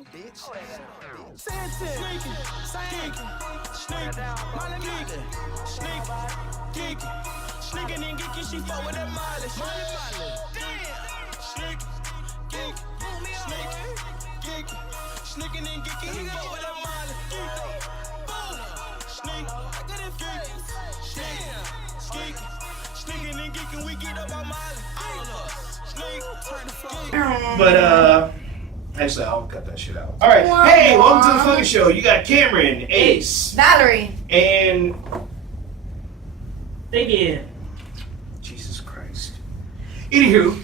Sneaking and geeking, she fuck with that mileage. Sneaking and geeking, he fuck with that mileage. Sneaking and geeking, we get up our mileage. But actually, I'll cut that shit out. All right, hey, welcome to the fucking show. You got Cameron, Ace, Valerie, and Biggie. Jesus Christ. Anywho,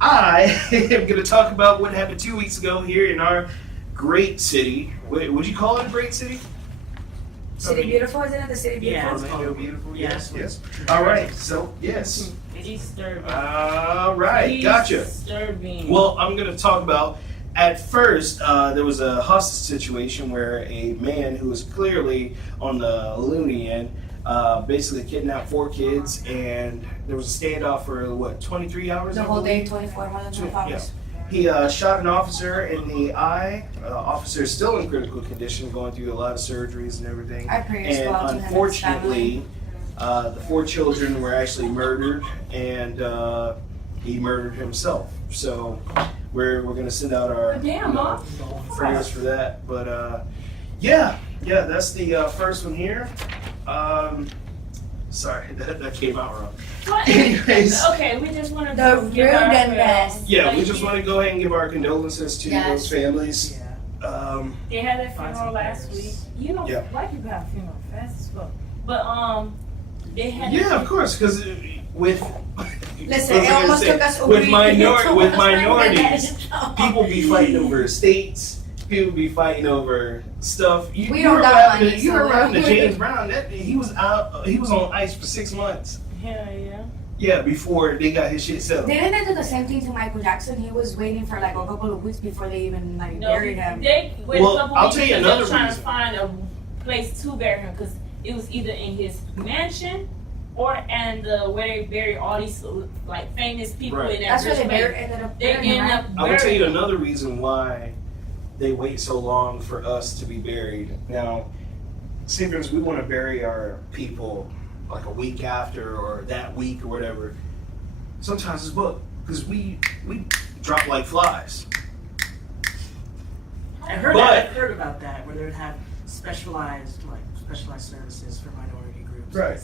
I am going to talk about what happened 2 weeks ago here in our great city. Would you call it a great city? City Beautiful, isn't it? The City Beautiful? Yeah. Orlando Beautiful, yes. All right, so, yes. Disturbing. All right, gotcha. Disturbing. Well, I'm going to talk about, at first, there was a hostage situation where a man who was clearly on the loony end basically kidnapped 4 kids, and there was a standoff for, 23 hours? The whole day, 24, more than 24 hours. Yeah. He shot an officer in the eye. Officer is still in critical condition, going through a lot of surgeries and everything. Our prayers And go out to him and his unfortunately, the 4 children were actually murdered, and he murdered himself. So we're going to send out our prayers for that. But yeah, that's the first one here. Sorry, that came out wrong. Anyways, okay, we just want to The rude and best. yeah, we just want to go ahead and give our condolences to those families. They had their funeral last week. You know, white people have funeral fast as fuck. But they had. Yeah, of course, because with Listen, it almost took us with minorities, people be fighting over estates. People be fighting over stuff. We don't got money. You were around the James Brown. He was out. He was on ice for 6 months. Hell yeah. Yeah, before they got his shit settled. Didn't they do the same thing to Michael Jackson? He was waiting for like a couple of weeks before they even buried him. They waited a couple I'll weeks tell you because another they were trying reason. to find a place to bury him because it was either in his mansion or where they bury all these like famous people in that. That's where they ended up burying him, right? I will tell you another reason why they wait so long for us to be buried. Now, Stevens, we want to bury our people like a week after or that week or whatever. Sometimes it's booked because we drop like flies. I heard about that where they would have specialized services for minority groups. Right.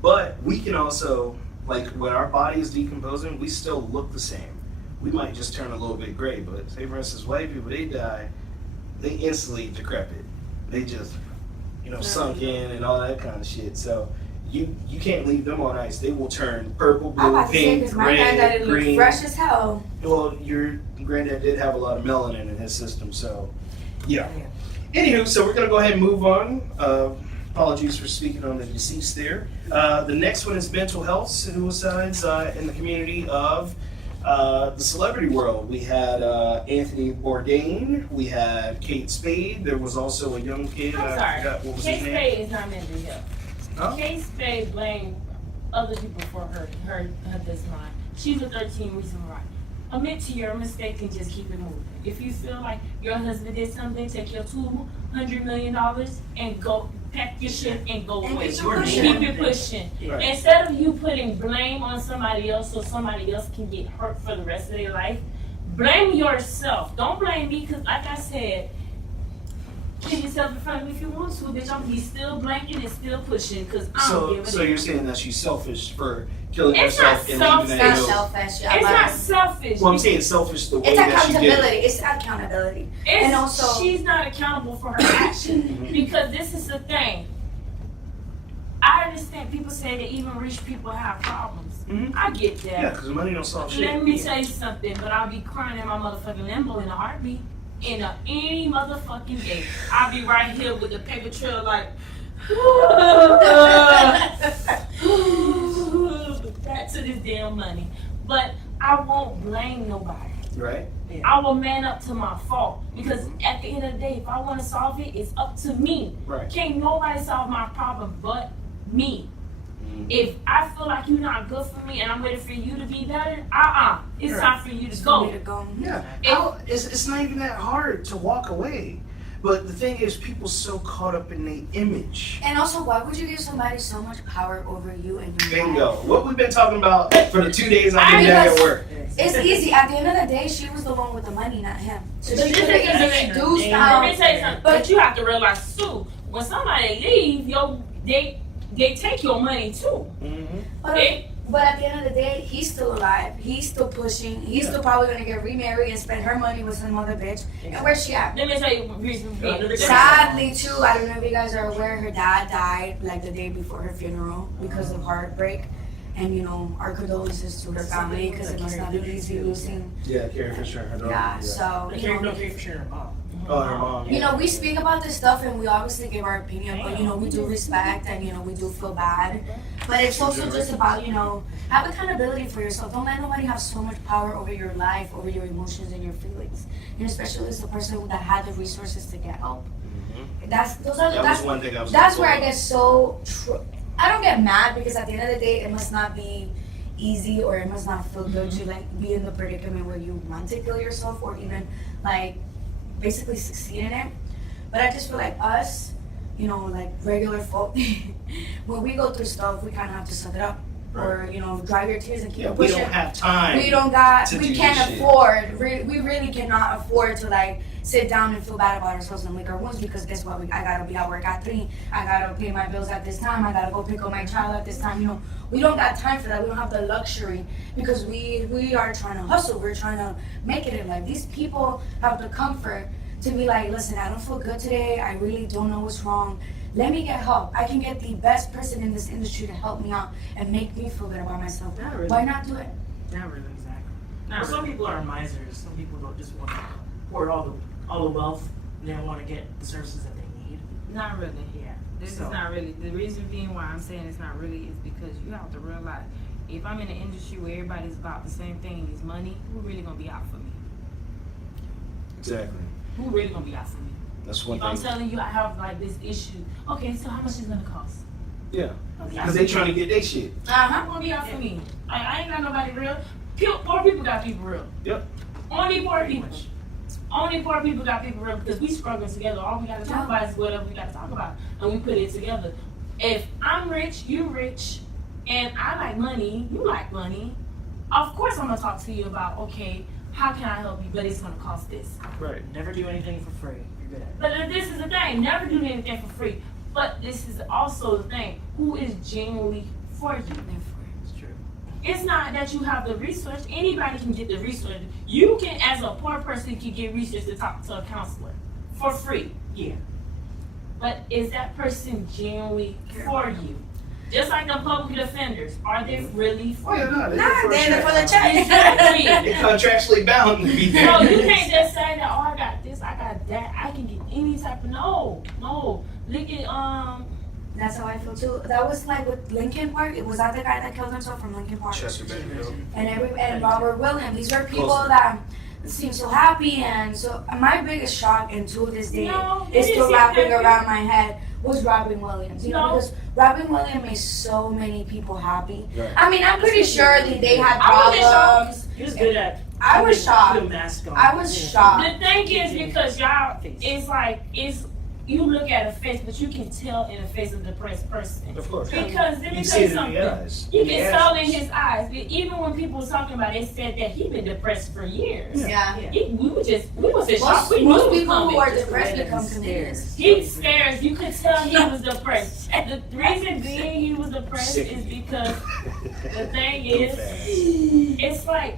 But we can also, like, when our body is decomposing, we still look the same. We might just turn a little bit gray, but say for instance, white people, they die, they instantly decrepit. They just, sunk in and all that kind of shit. So you can't leave them on ice. They will turn purple, blue, pink, red, green. Fresh as hell. Well, your granddad did have a lot of melanin in his system, so yeah. Anywho, so we're gonna go ahead and move on. Apologies for speaking on the deceased there. The next one is mental health suicides in the community of the celebrity world. We had Anthony Bourdain. We had Kate Spade. There was also a young kid. I'm sorry. I forgot what was Kate his name. Spade is not mental health. Huh? Kate Spade blamed other people for her demise. She's a 13 reason why. Admit to your mistake and just keep it moving. If you feel like your husband did something, take your $200 million and go pack your shit and go away. Keep it pushing. Right. Instead of you putting blame on somebody else so somebody else can get hurt for the rest of their life, blame yourself. Don't blame me because, like I said, kill yourself in front of me if you want to, bitch. I'm be still blanking and still pushing because I don't give a So damn. you're saying that she's selfish for killing It's herself not and leaving that It's note? selfish. It's not selfish. Well, I'm saying selfish the way It's that she did accountability. it. It's accountability. And also, she's not accountable for her action because this is the thing. I understand people say that even rich people have problems. Mhm. I get that. Yeah, because money don't solve shit. Let me tell you something, but I'll be crying in my motherfucking Lambo in a heartbeat. Any motherfucking day. I'll be right here with the paper trail like back to this damn money. But I won't blame nobody. Right? I will man up to my fault because at the end of the day, if I want to solve it, it's up to me. Right. Can't nobody solve my problem but me. If I feel like you're not good for me and I'm ready for you to be better, it's time for you to For go. me to go. Yeah, it's not even that hard to walk away. But the thing is, people so caught up in their image. And also, why would you give somebody so much power over you and your Bingo. life? What we've been talking about for the 2 days I've been down at work. It's easy. At the end of the day, she was the one with the money, not him. So she could have easily reduced Let me tell you out. something. But you have to realize too, when somebody leave, they take your money too. But at the end of the day, he's still alive. He's still pushing. He's still probably gonna get remarried and spend her money with some other bitch. And where's she at? Let me tell you the reason being. Sadly, too, I don't know if you guys are aware, her dad died like the day before her funeral because of heartbreak. And you know, our condolences to her family because it must not be easy losing. Yeah, Carrie Fisher, her daughter. Yeah, so you know, her mom. Oh, her mom. you know, we speak about this stuff and we obviously give our opinion, but you know, we do respect and you know, we do feel bad. But it's also just about, you know, have accountability for yourself. Don't let nobody have so much power over your life, over your emotions and your feelings. And especially as the person that had the resources to get help. That's one thing I was that's where I looking get so I don't get mad because at the end of the day it must not be easy or it must not feel good to like be in the predicament where you want to kill yourself or even like basically succeed in it. But I just feel like us, you know, like regular folk, when we go through stuff, we kind of have to suck it up, or you know, dry your tears and keep Yeah, we pushing. don't have time. We to can't do this afford. We really cannot afford to like sit down and feel bad about ourselves and lick our wounds because guess what? I gotta be at work at 3. I gotta pay my bills at this time. I gotta go pick up my child at this time. You know, we don't got time for that. We don't have the luxury because we are trying to hustle. We're trying to make it in life. These people have the comfort to be like, listen, I don't feel good today. I really don't know what's wrong. Let me get help. I can get the best person in this industry to help me out and make me feel good about myself. Not really. Why not do it? Not really, exactly. Now, some people are misers. Some people don't just want to hoard all the wealth. And they don't want to get the services that they need. Not really. Yeah. This So- is not really. The reason being why I'm saying it's not really is because you have to realize if I'm in an industry where everybody's about the same thing as money, who really gonna be out for me? Exactly. Who really gonna be out for me? That's one If I'm thing. telling you I have like this issue, okay, so how much is it gonna cost? Yeah. Okay, Because they trying to get their shit. Who's gonna be out for me? I ain't got nobody real. Poor people got people real. Yep. Only poor people. Only poor people got people real because we struggling together. All we gotta talk about is whatever we gotta talk about, and we put it together. If I'm rich, you rich, and I like money, you like money, of course I'm gonna talk to you about, okay, how can I help you, but it's gonna cost this. Right. Never do anything for free. You're good at it. But this is the thing, never do anything for free. But this is also the thing, who is genuinely for you? It's true. It's not that you have the resource. Anybody can get the resource. You can, as a poor person, can get resource to talk to a counselor for free. Yeah. But is that person genuinely for you? Just like the public defenders, are they really Oh for yeah, you? no, Nah, they're in it for the check. Exactly. They're contractually bound to be there. No, you can't just say that. Oh, I got this, I got that. I can get any type of no. Look at That's how I feel too. That was like with Lincoln Park. It was that the guy that killed himself from Lincoln Park. Chester Bennington. And Robert Williams. These were people Close. that seem so happy, and so my biggest shock, and to this day, No, is it still is wrapping happy. around my head, was Robin Williams. You know, No. because Robin Williams made so many people happy. Right. I mean, I'm pretty sure that they had I was just problems. He was good at. I was shocked. Put a mask on. I was Yeah. shocked. the thing is because y'all, it's like you look at a face, but you can tell in the face of a depressed person. Of course. Because let me You tell see you it in something. the eyes. You In the can tell in actions. his eyes. Even when people were talking about it, they said that he been depressed for years. Yeah. We was just shocked. Most, We knew most it was people who coming. are depressed become comedians. He stares. You could tell he was depressed. The reason being he was depressed Sick. is because the thing is, it's like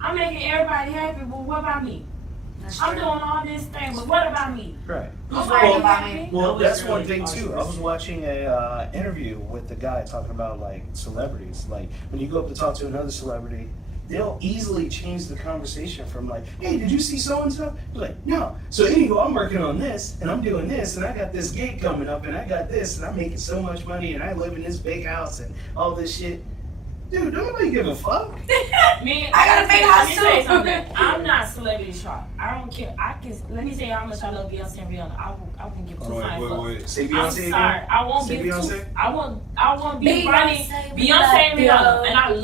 I'm making everybody happy, but what about me? That's I'm true. doing all this thing, but what about me? Right. Who's Nobody worried about happy. me? Well, That was that's one really thing too. I was watching a interview with the guy talking about like celebrities. Like when you go up to talk to another celebrity, they'll easily change the conversation from like, "Hey, did you see so and so?" You're like, "No." So anyway, I'm working on this and I'm doing this and I got this gig coming up and I got this and I'm making so much money and I live in this big house and all this shit. Dude, don't nobody give a fuck. Me, I gotta pay let me house say too. something. I'm not celebrity shocked. I don't care. Let me say how much I love Beyonce and Rihanna. I can give two fine fucks. Say I'm Beyonce sorry. again. I won't Say give Beyonce. two. I want be running Beyonce, Beyonce and Rihanna, and I love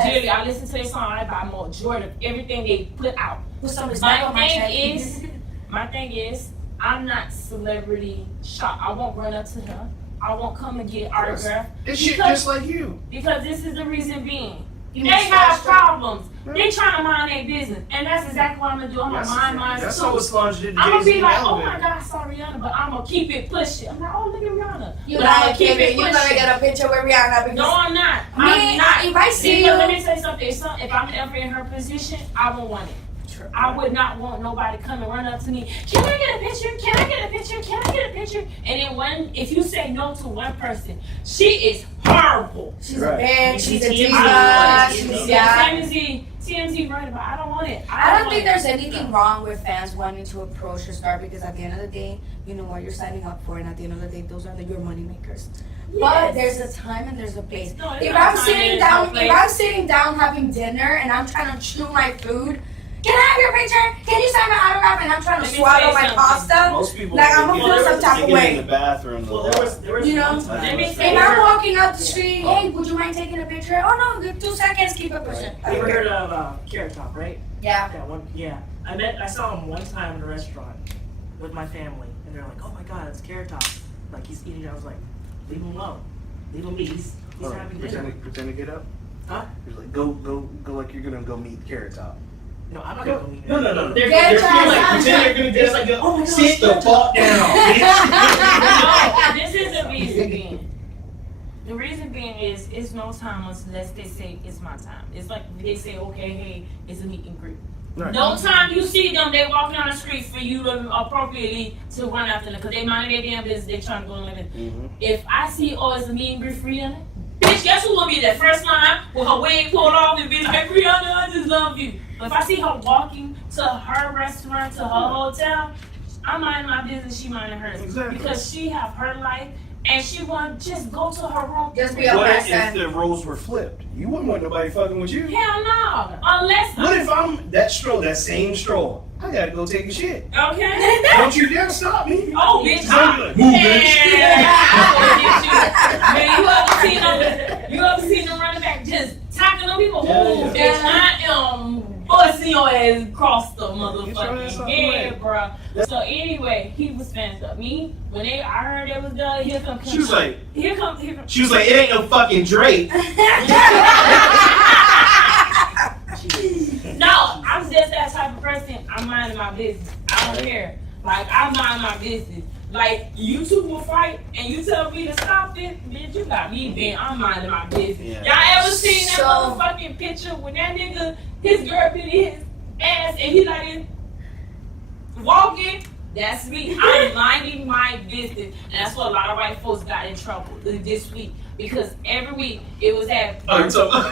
them dearly. Yes. I listen to their song. I buy more majority of everything they put out. Put some respect on my check. My thing is, I'm not celebrity shocked. I won't run up to her. I won't come and get autograph. This shit Because- just like you. Because this is the reason being. You They need have to- problems. They trying to mind their business. And that's exactly what I'm going to do. I'm going to mind mine That's too. not what Solange did to I'm going to Jay-Z be in like, the oh my elevator. God, I saw Rihanna, but I'm going to keep it pushing. I'm like, oh, look at Rihanna. You But I'm like going to keep it you gonna pushing. get a picture with Rihanna because No, I'm not. Me, I'm not. if I see Because you- let me say something. If I'm ever in her position, I won't want it. I would not want nobody come and run up to me. Can I get a picture? Can I get a picture? Can I get a picture? And then if you say no to one person, she is horrible. she's Right. a bitch, she's a diva, she's Yeah, yeah. TMZ right about. I don't want it. I don't think want there's anything wrong with fans wanting to approach a star because at the end of the day, you know what you're signing up for, and at the end of the day, those are your money makers. it. But Yes. there's a time and there's a place. No, it's If not I'm time, sitting it's down, no place. if I'm sitting down having dinner and I'm trying to chew my food, can I have your picture? Can you sign my autograph? And I'm trying to Let me swallow say my something. pasta. Most people Like, I'm they gonna feel get- some type they of get way. in the bathroom. Well, there was You know? one time. Let me If say- I'm walking up the street, hey, would you mind taking a picture? Oh no, good 2 seconds, keep it pushing. You ever heard of Carrot Top, right? Yeah. Yeah, yeah. I saw him one time in a restaurant with my family, and they're like, "Oh my God, it's Carrot Top!" Like he's eating. I was like, "Leave him alone. Leave him be. He's having dinner." Pretend to get up. Huh? You're like, go like you're gonna go meet Carrot Top. No, I'm not gonna go meet him. No. They're Get You're your like, ass pretend you're gonna get like, Oh my God, sit the fuck down. bitch. No, this is the reason being. The reason being is it's no time unless they say it's my time. It's like they say, okay, hey, it's a meet and greet. Right. No time you see them, they walking down the street for you to appropriately to run after them because they mind their damn business. They trying to go and live in. Mhm. If I see, oh, it's a meet and greet for Rihanna, bitch, guess who will be that first line with her wig pulled off and be like, Rihanna, I just love you. But if I see her walking to her restaurant, to her hotel, I'm minding my business, she minding hers. Exactly. Because she have her life and she want to just go to her room. Just be a What if person. the roles were flipped? You wouldn't want nobody fucking with you. Hell no. Unless, What if I'm that same stroll? I gotta go take a shit. okay? Don't you dare stop me. Oh, bitch. I'm like, move, bitch. Man, you ever seen them running back just tackling them people? Oh, bitch, I am busting your ass across the Get your ass out motherfucking the head, way. bro. So anyway, he was fans of me. When I heard it was done, here come. She was like, here come. she was like, it ain't no fucking Drake. No, I'm just that type of person. I'm minding my business. I don't care. Like, I mind my business. Like, you two will fight and you tell me to stop it, bitch, you got me bent. I'm minding my business. Yeah. Y'all ever seen that So- motherfucking picture when that nigga, his girl bit his ass and he like walking? That's me. I'm minding my business. And that's what a lot of white folks got in trouble this week. Because every week it was at Oh, so Oh,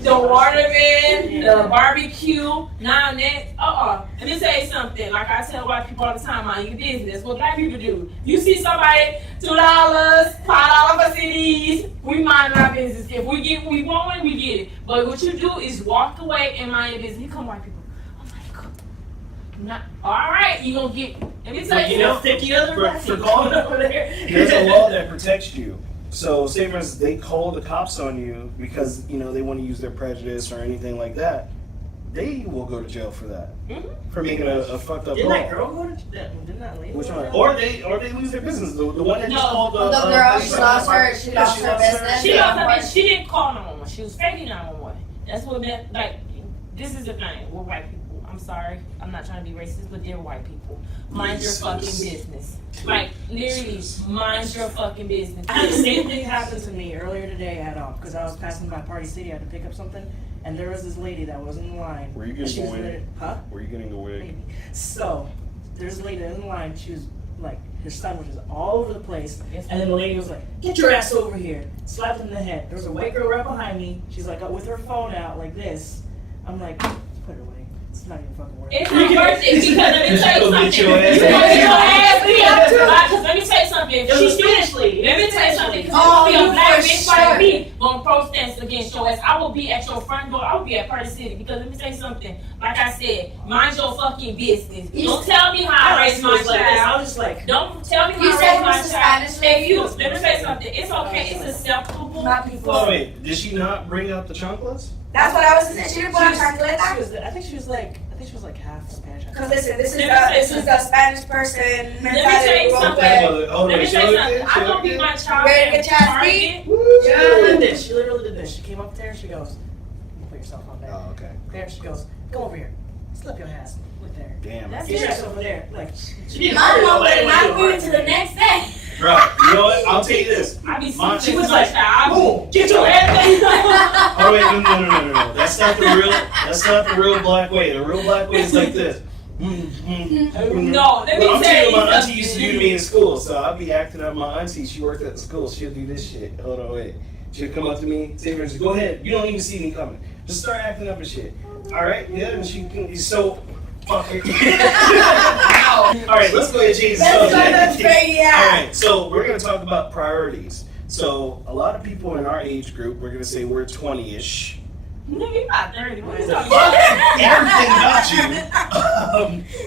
the waterman, the barbecue, now next. Let me say something. Like I tell white people all the time, mind your business. What black people do. You see somebody, $2, $5 for CDs, we mind our business. If we get what we want, we get it. But what you do is walk away and mind your business. Here come white people. Oh my God. Not, all right, you gonna get. Let me tell you something. Sticky other For calling over there. there's a law that protects you. So say for instance, they call the cops on you because, you know, they want to use their prejudice or anything like that. They will go to jail for that. For making a fucked up Didn't law. that girl go to that? Didn't that lady? Which go one? to Or they lose their business. The one that just No. called The girl, police she on lost the- her business. She Yeah. lost her business. She didn't call 911. She was faking 911. That's what that, like, this is the thing with white people. I'm sorry. I'm not trying to be racist, but they're white people. Mind your fucking business. Like, literally, mind your fucking business. I had the same thing happen to me earlier today at because I was passing by Party City. I had to pick up something, and there was this lady that was in the line. Were you and getting she was the wig? ready- Huh? Were you getting the wig? Maybe. So there's a lady in the line. She was like, her son was just all over the place, and then the lady was like, "Get your ass over here!" Slapped him in the head. There was a white girl right behind me. She's like with her phone out like this. I'm like, put it away. It's not even fucking worth It's not worth it because let me tell you Go something. get your ass. You gonna get your ass beat. Because let me tell you something. It was Spanish. Let me tell you something. Because Oh, if you be a you black for bitch sure. like me, gonna protest against your ass. I will be at your front door. I will be at Party City. Because let me tell you something. Like I said, mind your fucking business. Don't tell me how I raise my like this. I child. was just like, Don't tell me You how I said raise my it was a child. Spanish If you, lady? let me tell you something. It's okay. It's acceptable. My people. Oh wait, did she not bring out the chocolates? That's what I was saying. She didn't put on I chancleta. think she was like half Spanish. Because listen, this is the Spanish person Let me tell mentality. you real something. quick. Let me tell you something. I'm gonna beat my child Ready to at get Target. She literally did this. She literally did this. She came up there. She goes, "You put yourself on there." Oh, okay. There she goes. Come over here. Slip your ass. Look there. Damn. That's Get your it. ass over there. Like she didn't My hurry mom nobody, would like, not move it to the next day. Bro, you know what? I'll tell you this. I be My- she She was was like, like, boom, get your ass. Oh wait, no. That's not the real. That's not the real black way. The real black way is like this. No, let me Well, I'm tell telling you you, my auntie something. used to do to me in school, so I'll be acting up my auntie. She worked at the school. She'll do this shit. Hold on, wait. She'll come up to me, say, "Go ahead. You don't even see me coming. Just start acting up and shit." All right, yeah, and she can. So. Fucking. All right, let's go ahead and change the Let's go subject. to trade, yeah. All right, so we're gonna talk about priorities. So a lot of people in our age group, we're gonna say we're 20-ish. Nigga, you about 30. What you talking about? Everything about you.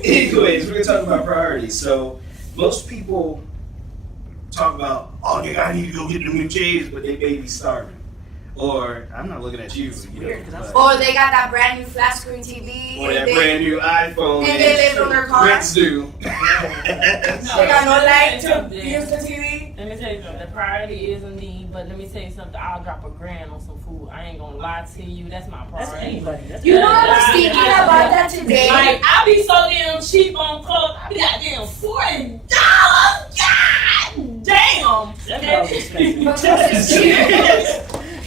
Anyways, we're gonna talk about priorities. So most people talk about, oh, nigga, I need to go get them new J's, but they baby starving. Or I'm not looking at you. You weird, know, 'cause that's- but- Or they got that brand new flat screen TV. or and that they- brand new iPhone. and they live on their car. Brits do. They got no light to Something. use the TV. Let me tell you something. The priority is a need, but let me tell you something. I'll drop $1,000 on some food. I ain't gonna lie to you. That's my That's priority. anybody. That's You know, I was Yeah. thinking about that today. Like, I be so damn cheap on clothes. I be goddamn $40. God damn. That girl's expensive. But this is cheap.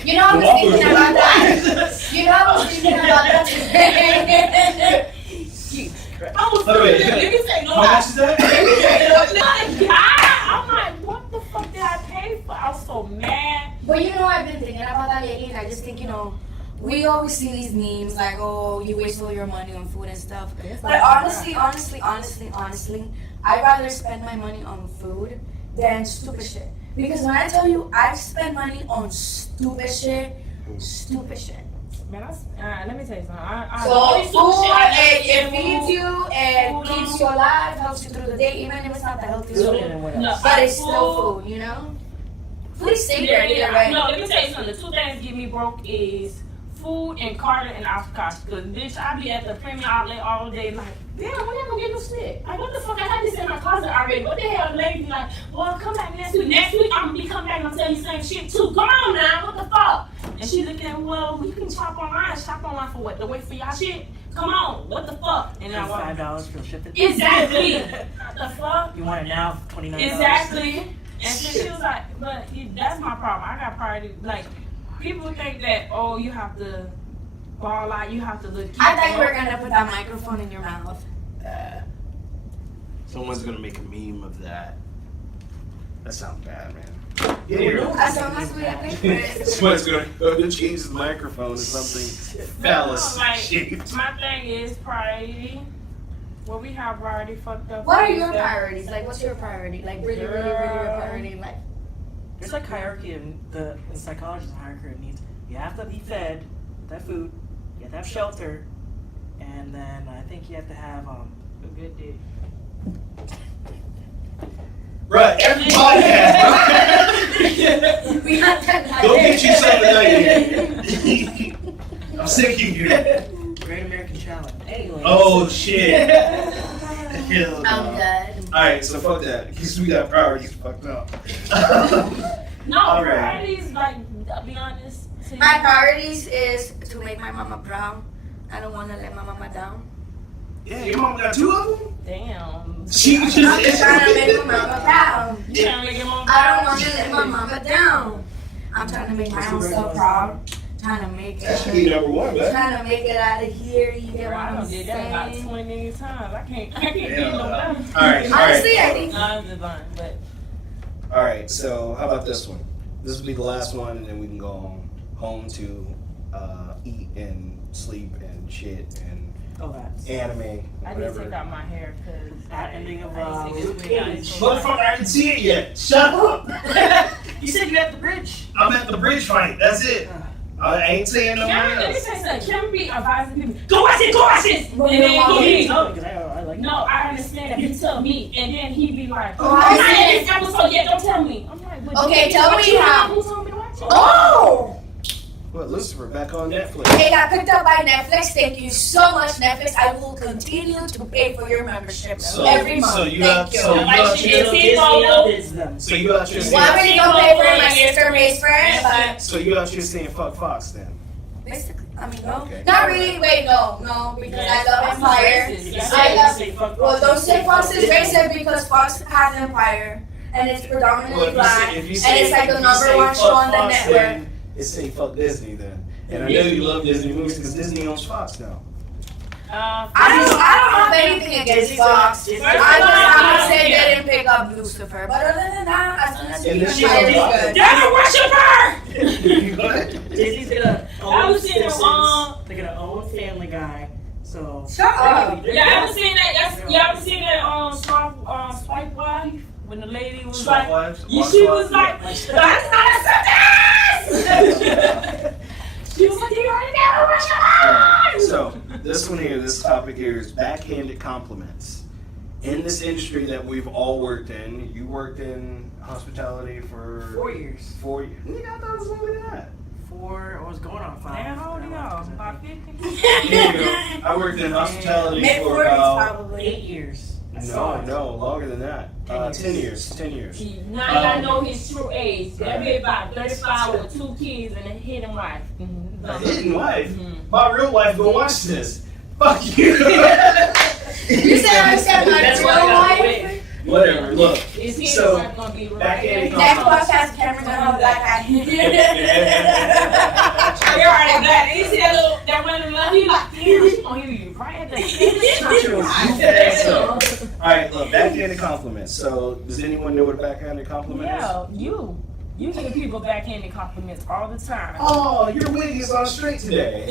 You know, I was thinking about that. You know, I was thinking about that today. I was Oh, wait. let me say no. How much is that? I'm like, what the fuck did I pay for? I was so mad. But you know, I've been thinking about that lately, and I just think, you know, we always see these memes like, oh, you waste all your money on food and stuff. But honestly, I'd rather spend my money on food than stupid shit. Because when I tell you I've spent money on stupid shit. Man, let me tell you something. So food, it it feeds you, it keeps you alive, helps you through the day, even if it's not the healthiest Food food. and what No, else? But it's still food, you know? Food is safer either way. No, let me tell you something. The two things get me broke is food and Carter and Oshkosh. Cause bitch, I be at the premium outlet all day like, damn, when you gonna get this shit? Like, what the fuck? I had this in my closet already. What the hell? The lady be like, well, come back next week. Next week, I'm gonna be coming back and I'm tell you the same shit too. Come on now, what the fuck? And she looking at me, well, you can shop online. Shop online for what? To wait for y'all shit? Come on, what the fuck? And I walk. $5 for shipping. Exactly. What the fuck? You want it now? $29. Exactly. And so she was like, but that's my problem. I got priority. Like, people think that, oh, you have to ball out, you have to look cute. I thought you were gonna put that microphone in your mouth. Someone's gonna make a meme of that. That sounds bad, man. Get here. That's how much we pay for it. Someone's gonna change his microphone to something phallus Like, shaped. my thing is priority. What we have already fucked up. What are is your that- priorities? Like, what's your priority? Like, really your priority in life? There's like hierarchy in psychology, there's a hierarchy of needs. You have to be fed with that food. You have to have shelter, and then I think you have to have A good dick. Right, every podcast, We have that. Go get you something tonight. I'm sick of you. Great American Challenge. Anyway. Oh shit. Hell no. I'm good. Alright, so fuck that. Because we got priorities fucked up. No, All right. priorities, like, I'll be honest. to My you. priorities is to make my mama proud. I don't want to let my mama down. Yeah, your mom got 2 of them? Damn. She I'm just just trying to make my mama proud. You trying to make your mom I don't proud? want to let my mama down. I'm trying to make my own self proud. Trying to make That should be it. number 1, man. Trying to make it out of here. You get what I I'm done did that about saying? 20 times. I can't get Yeah. no better. Alright, Honestly, I think. No, I'm just lying, but Alright, so how about this one? This will be the last one, and then we can go home to eat and sleep and shit and Oh, that's. anime, I didn't whatever. take out my hair because That ending of I didn't Luke take this wig out. Cage. Motherfucker, I haven't seen it yet. Shut up. You said you had the bridge. I'm at the bridge fight. That's it. I ain't saying no more Cameron, let me else. tell you something. Cameron be advising people, go watch this, and then he Tell me, 'cause I like. no, I understand that. He tell me, and then he be like, Oh, I'm I not see. in this episode yet. Don't tell me. I'm like, but Okay, you tell watch me it. how. Who told me to watch it? Oh! What, Lucifer back on Netflix? It got picked up by Netflix. Thank you so much, Netflix. I will continue to pay for your membership every month. So you Thank got, you. so you Like got she your, did. Disney outbids them. so you got your Well, I'm saying, really gonna pay for my sister May's friend, but so you got your saying fuck Fox then. basically, I mean, no. Okay. Not really. Wait, no, because I love Empire. Racist. You Yeah. I say love. fuck Well, Fox, don't you say Fox is Disney. racist because Fox has Empire, and it's predominantly Well, if you black, say, if you and say, it's like the if you say number one fuck show on the Fox, network. then it's say fuck Disney then. And I know you love Disney movies because Disney owns Fox now. I don't have anything against Fox. Disney- I would say they didn't pick up Lucifer, but other than that, as soon as And you this Empire shit is good. Devil worshiper! What? Disney's gonna I own was seeing them, Simpsons. They're gonna own Family Guy. So. Shut up. Y'all ever seen that? Y'all ever seen that Swipe Wife? When the lady was Swipe like, Wives? she was like, that's not a She was like, you already never watched Alright, so this one here, this topic here is backhanded compliments. In this industry that we've all worked in, you worked in hospitality for 4 years. 4 years. Nigga, I thought it was only that. 4. I was going on 5. Man, how old are y'all? About 50? Anyway, I worked in hospitality Mid for 40s about 8 probably. years. no, longer than that. 10 years. 10 years. Now y'all know his true age. That be about 35 with 2 kids and a hidden wife. A hidden wife. My real wife gonna watch this. Fuck you. You said I said my That's real why I got wife. away. Whatever. Look. Is his So, wife gonna be backhanded right? Next podcast, Cameron's gonna have a black eye. You're already black. You see that random love? He like, damn, she gonna hear you right at that. So, all right, look, backhanded compliments. So, does anyone know what a backhanded compliment is? Yeah, you. You give people backhanded compliments all the time. Oh, your wig is on straight today.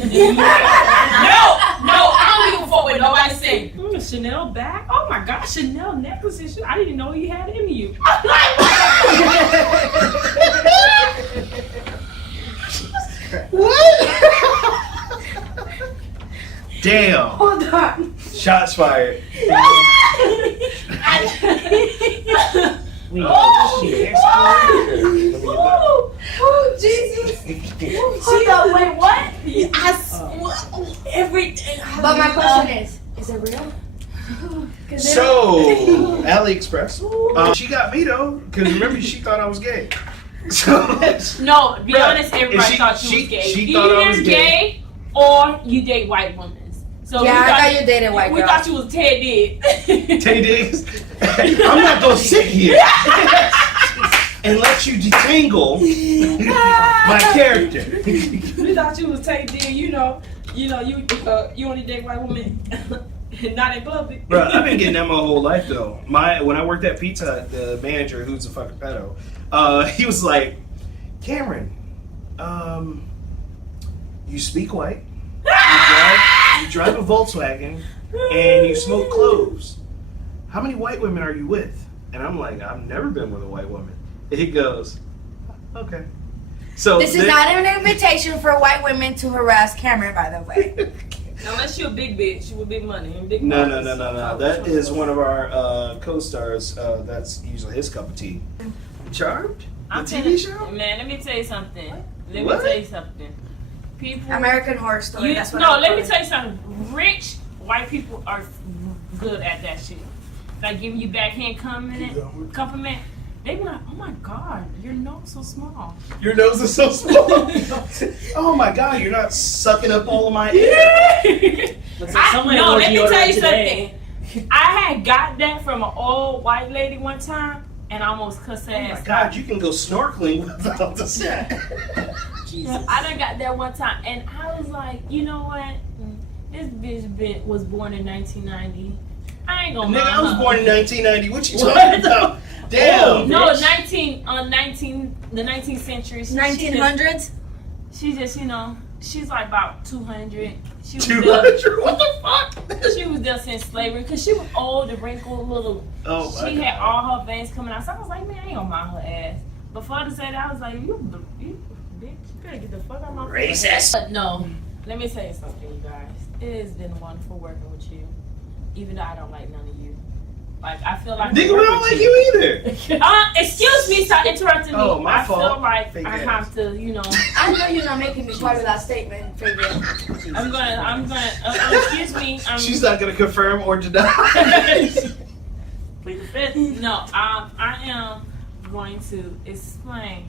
No, I don't give a fuck what nobody say. Chanel bag? Oh my God, Chanel necklaces. I didn't know you had it in you. Damn. Hold on. Shots fired. Wait, Oh, Jesus. Hold on, wait, what? Everything. But my question is it real? So, AliExpress. She got me though, because remember she thought I was gay. So, No, be Bruh, honest, everybody she- thought you she- was gay. she thought I was Either gay. or you date white women. So Yeah, we I thought you dated white We girl. thought you was Ted Diggs. Tay Diggs, I'm not gonna sit here and let you detangle my character. We thought you was Ted Diggs. You only date white women, not in public. Bro, I've been getting that my whole life though. When I worked at Pizza Hut, the manager, who's a fucking pedo, he was like, Cameron, you speak white, you drive a Volkswagen, and you smoke cloves. How many white women are you with? And I'm like, I've never been with a white woman. And he goes, okay. So This is not an invitation for white women to harass Cameron, by the way. Unless you're a big bitch with big money and big No. pockets. That is one of our co-stars. That's usually his cup of tea. Charmed? The I'm TV telling- show? Man, let me tell you something. What? People. American Horror Story. You, That's what no, I'm let me calling tell you something. Rich white people are good at that shit. Like giving you backhand compliment. They be like, oh my God, your nose so small. Your nose is so small. Oh my God, you're not sucking up all of my air. Looks like someone No, was let me deodorant tell you today. something. I had got that from an old white lady one time, and I almost cussed her Oh my ass God, out. you can go snorkeling without the set. Jesus. I done got that one time, and I was like, you know what? This bitch was born in 1990. I ain't gonna Nigga, mind I was her. born in 1990. What you talking about? Damn. No, bitch. the 19th century. 1900s. She just, she's like about 200. She was 200? What the fuck? She was there since slavery because she was old, and wrinkled, little. Oh my She God. had all her veins coming out. So I was like, man, I ain't gonna mind her ass. Before to say that, I was like, you bitch, you better get the fuck out of my face. Racist. But no, let me tell you something, you guys. It has been wonderful working with you, even though I don't like none of you. Like, I feel like Nigga, we don't like you either. excuse me, stop interrupting me. Oh, my I fault. feel like Fake I ass. have to, you know. I know you're not making me part of that statement, Fabian. I'm gonna. Excuse me. She's not gonna confirm or deny. Plead the fifth. No, I am going to explain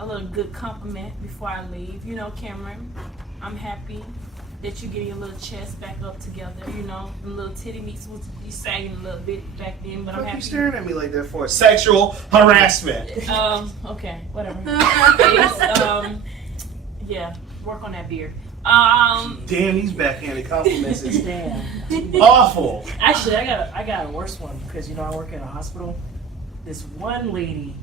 a little good compliment before I leave. You know, Cameron, I'm happy that you get your little chest back up together. You know, the little titty meats was you sagging a little bit back then, but I'm What are you happy. staring at me like that for? Sexual harassment. Okay, whatever. Yeah, work on that beard. Damn, these backhanded compliments is Damn. awful. Actually, I got a worse one because I work at a hospital. This one lady.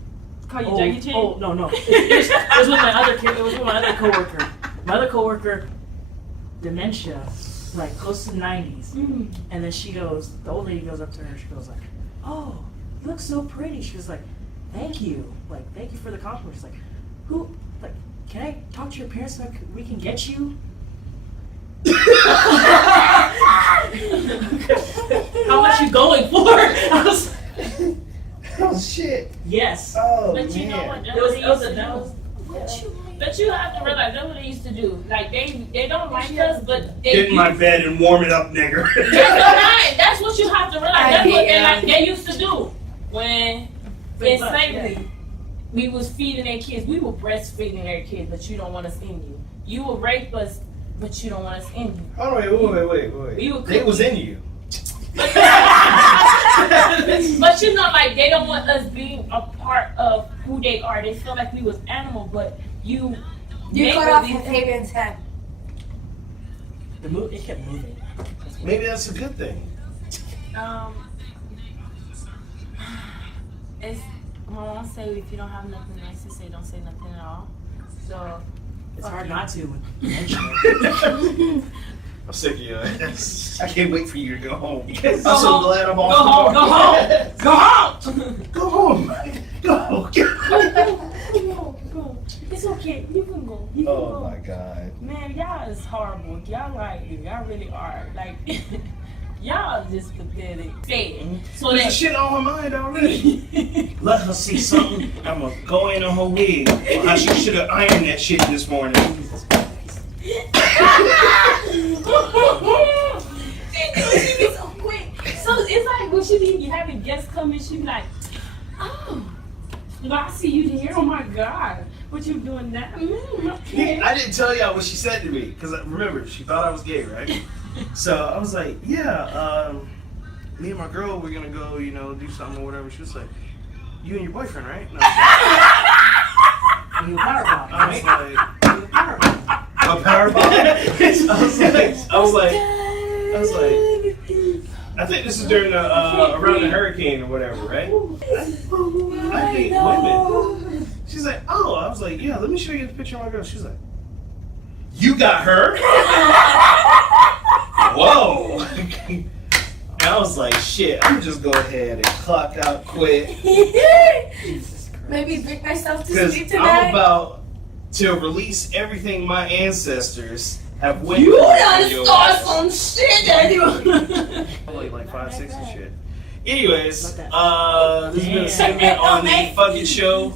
Call you Jackie Chan? Oh no. It was with my other kid. It was with my other coworker. My other coworker, dementia, like close to 90s. And then the old lady goes up to her. She goes like, "Oh, you look so pretty." She was like, "Thank you. Like, thank you for the compliment." She's like, "Can I talk to your parents so we can get you?" How much you going for? I was Oh shit. yes. Oh But you know man. what? It was But you have to realize that's what they used to do. Like they don't like us, but they Get in my bed and warm it up, nigger. That's what you have to realize. That's what they used to do when in slavery. We was feeding their kids. We were breastfeeding their kids, but you don't want us in you. You will rape us, but you don't want us in you. Oh wait. We were It was in you. But you know, like they don't want us being a part of who they are. They feel like we was animal, but you You cut off Fabian's head. It kept moving. Maybe that's a good thing. It's my mom say if you don't have nothing nice to say, don't say nothing at all. So It's hard not to with dementia. I'm sick of you. I can't wait for you to go home. I'm Go so home. glad I'm off. Go home. Go home. Go home. Go. Go. It's okay. You can go. You can Oh go. my God. Man, y'all is horrible. Y'all really are. Like, y'all just pathetic. Say it. So There's that shit on her mind already. Let her see something. I'm gonna go in on her wig. Or how she should have ironed that shit this morning. She be so quick. So it's like when she be having guests come in, she be like, oh, I see you here. Oh my God, what you doing now? Okay. I didn't tell y'all what she said to me because remember she thought I was gay, right? So I was like, yeah, me and my girl, we're gonna go, do something or whatever. She was like, you and your boyfriend, right? And You power bomb, I was right? like, You power bomb. a power bomb? I was like, I think this is during around the hurricane or whatever, right? I hate women. She's like, oh, I was like, yeah, let me show you the picture of my girl. She's like, you got her? Whoa. And I was like, shit, I'm just go ahead and clock out quick. Maybe bring myself to Because sleep I'm tonight. about to release everything my ancestors have went You through done for your start ass. some shit that you. Like 5, 6 and shit. Anyways, Not that. this has been a Damn. segment on the PHUCK IT Show.